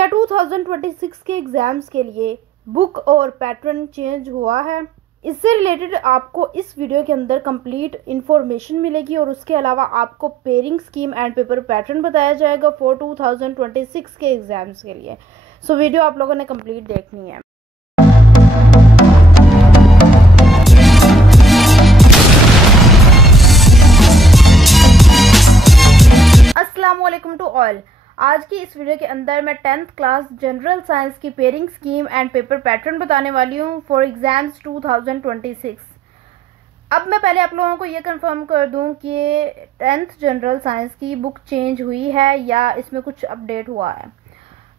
क्या 2026 के एग्ज़ाम्स के लिए बुक और पैटर्न चेंज हुआ है? इससे रिलेटेड आपको इस वीडियो के अंदर कंप्लीट इन्फॉर्मेशन मिलेगी और उसके अलावा आपको pairing scheme and paper pattern बताया जाएगा फॉर 2026 के एग्ज़ाम्स के लिए। सो वीडियो आप लोगों ने कंप्लीट देखनी है। अस्सलाम वालेकुम टू ऑल। आज की इस वीडियो के अंदर मैं 10th क्लास जनरल साइंस की pairing scheme and paper pattern बताने वाली हूँ फॉर एग्ज़ाम्स 2026। अब मैं पहले आप लोगों को ये कंफर्म कर दूँ कि 10th जनरल साइंस की बुक चेंज हुई है या इसमें कुछ अपडेट हुआ है।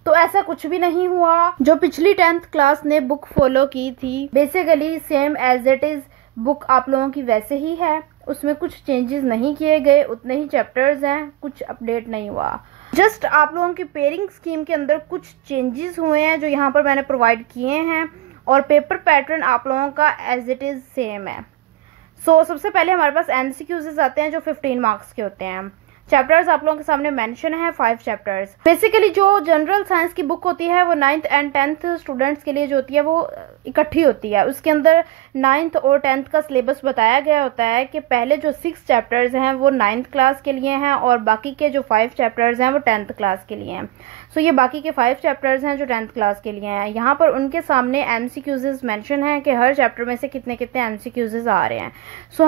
तो ऐसा कुछ भी नहीं हुआ। जो पिछली 10th क्लास ने बुक फॉलो की थी basically same as it is book आप लोगों की वैसे ही है, उसमें कुछ चेंजेस नहीं किए गए, उतने ही चैप्टर्स हैं, कुछ अपडेट नहीं हुआ। जस्ट आप लोगों की पेयरिंग स्कीम के अंदर कुछ चेंजेस हुए हैं जो यहाँ पर मैंने प्रोवाइड किए हैं और पेपर पैटर्न आप लोगों का एज इट इज़ सेम है। सबसे पहले हमारे पास MCQs आते हैं जो 15 मार्क्स के होते हैं। चैप्टर्स आप लोगों के सामने मेंशन है 5 चैप्टर्स। बेसिकली जो जनरल साइंस की बुक होती है वो 9th एंड 10th स्टूडेंट्स के लिए जो होती है वो इकट्ठी होती है। उसके अंदर 9th और 10th का सिलेबस बताया गया होता है कि पहले जो 6 चैप्टर्स हैं वो 9th क्लास के लिए हैं और बाकी के जो 5 चैप्टर्स हैं वो 10th क्लास के लिए हैं। ये बाकी के 5 चैप्टर्स हैं जो 10th क्लास के लिए हैं। यहाँ पर उनके सामने MCQs मेंशन है कि हर चैप्टर में से कितने कितने MCQs आ रहे हैं।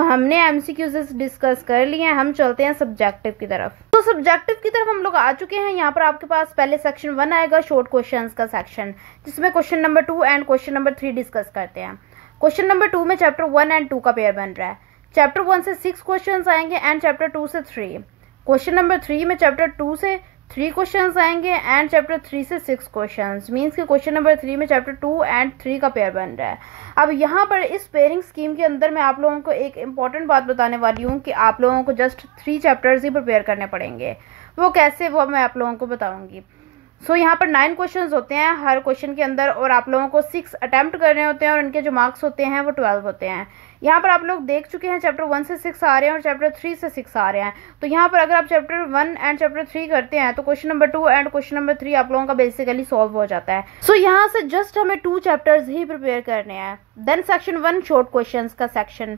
हमने MCQs डिस्कस कर लिए हैं। हम चलते हैं सब्जेक्टिव की तरफ। सब्जेक्टिव की तरफ हम लोग आ चुके हैं। यहाँ पर आपके पास पहले सेक्शन 1 आएगा, शॉर्ट क्वेश्चंस का सेक्शन, जिसमें question number 2 and question number 3 discuss करते हैं। क्वेश्चन नंबर 2 में चैप्टर 1 एंड 2 का पेयर बन रहा है। चैप्टर 1 से 6 क्वेश्चन आएंगे एंड चैप्टर 2 से 3। क्वेश्चन नंबर 3 में चैप्टर 2 से 3 क्वेश्चंस आएंगे एंड चैप्टर 3 से 6 क्वेश्चंस। मींस कि क्वेश्चन नंबर 3 में चैप्टर 2 एंड 3 का पेयर बन रहा है। अब यहाँ पर इस पेयरिंग स्कीम के अंदर मैं आप लोगों को एक इम्पॉर्टेंट बात बताने वाली हूँ कि आप लोगों को जस्ट 3 चैप्टर्स ही प्रिपेयर करने पड़ेंगे। वो कैसे, वो मैं आप लोगों को बताऊँगी। यहाँ पर 9 क्वेश्चंस होते हैं हर क्वेश्चन के अंदर और आप लोगों को 6 अटेम्प्ट करने होते हैं और उनके जो मार्क्स होते हैं वो 12 होते हैं। यहाँ पर आप लोग देख चुके हैं चैप्टर 1 से 6 आ रहे हैं और चैप्टर 3 से 6 आ रहे हैं। तो यहाँ पर अगर आप चैप्टर 1 एंड चैप्टर 3 करते हैं तो question number 2 and question number 3 आप लोगों का बेसिकली सॉल्व हो जाता है। यहाँ से जस्ट हमें 2 चैप्टर्स ही प्रिपेयर करने हैं। देन सेक्शन 1 शॉर्ट क्वेश्चन का सेक्शन,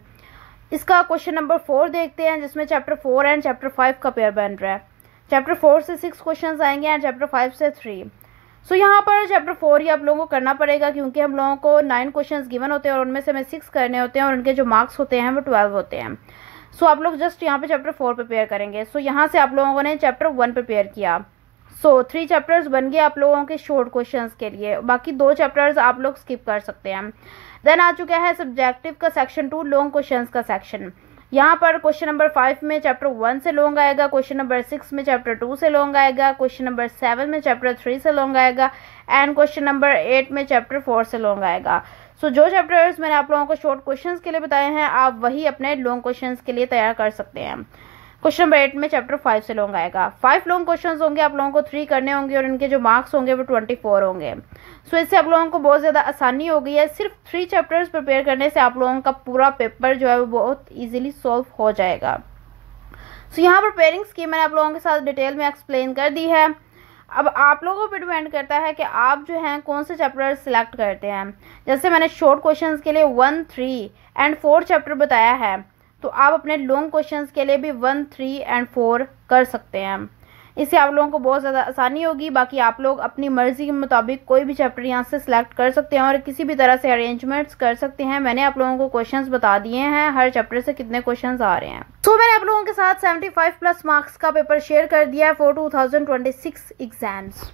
इसका क्वेश्चन नंबर 4 देखते हैं जिसमें चैप्टर 4 एंड चैप्टर 5 का पेयर बन रहा है। चैप्टर 4 से 6 क्वेश्चंस आएंगे एंड चैप्टर 5 से 3। यहाँ पर चैप्टर 4 ही आप लोगों को करना पड़ेगा क्योंकि हम लोगों को 9 क्वेश्चंस गिवन होते हैं और उनमें से हमें 6 करने होते हैं और उनके जो मार्क्स होते हैं वो 12 होते हैं। आप लोग जस्ट यहाँ पे चैप्टर 4 प्रिपेयर करेंगे। यहाँ से आप लोगों ने चैप्टर 1 प्रिपेयर किया। 3 चैप्टर्स बन गए आप लोगों के शॉर्ट क्वेश्चंस के लिए। बाकी 2 चैप्टर्स आप लोग स्किप कर सकते हैं। देन आ चुका है सब्जेक्टिव का सेक्शन 2 लॉन्ग क्वेश्चंस का सेक्शन। यहाँ पर क्वेश्चन नंबर 5 में चैप्टर 1 से लॉन्ग आएगा, क्वेश्चन नंबर 6 में चैप्टर 2 से लॉन्ग आएगा, क्वेश्चन नंबर 7 में चैप्टर 3 से लॉन्ग आएगा एंड क्वेश्चन नंबर 8 में चैप्टर 4 से लॉन्ग आएगा। जो चैप्टर्स मैंने आप लोगों को शॉर्ट क्वेश्चंस के लिए बताए हैं आप वही अपने लॉन्ग क्वेश्चंस के लिए तैयार कर सकते हैं। क्वेश्चन नंबर 8 में चैप्टर 5 से लॉन्ग आएगा। 5 लॉन्ग क्वेश्चंस होंगे, आप लोगों को 3 करने होंगे और इनके जो मार्क्स होंगे वो 24 होंगे। इससे आप लोगों को बहुत ज़्यादा आसानी हो गई है। सिर्फ 3 चैप्टर्स प्रिपेयर करने से आप लोगों का पूरा पेपर जो है वो बहुत ईजिली सॉल्व हो जाएगा। यहाँ पर पेयरिंग स्कीम मैंने आप लोगों के साथ डिटेल में एक्सप्लेन कर दी है। अब आप लोगों पर डिपेंड करता है कि आप जो हैं कौन से चैप्टर सिलेक्ट करते हैं। जैसे मैंने शॉर्ट क्वेश्चंस के लिए 1, 3 एंड 4 चैप्टर बताया है, तो आप अपने लॉन्ग क्वेश्चंस के लिए भी 1, 3 एंड 4 कर सकते हैं। इससे आप लोगों को बहुत ज़्यादा आसानी होगी। बाकी आप लोग अपनी मर्ज़ी के मुताबिक कोई भी चैप्टर यहाँ से सिलेक्ट कर सकते हैं और किसी भी तरह से अरेंजमेंट्स कर सकते हैं। मैंने आप लोगों को क्वेश्चंस बता दिए हैं हर चैप्टर से कितने क्वेश्चंस आ रहे हैं। मैंने आप लोगों के साथ 75+ मार्क्स का पेपर शेयर कर दिया है फॉर 2026 एग्जाम्स।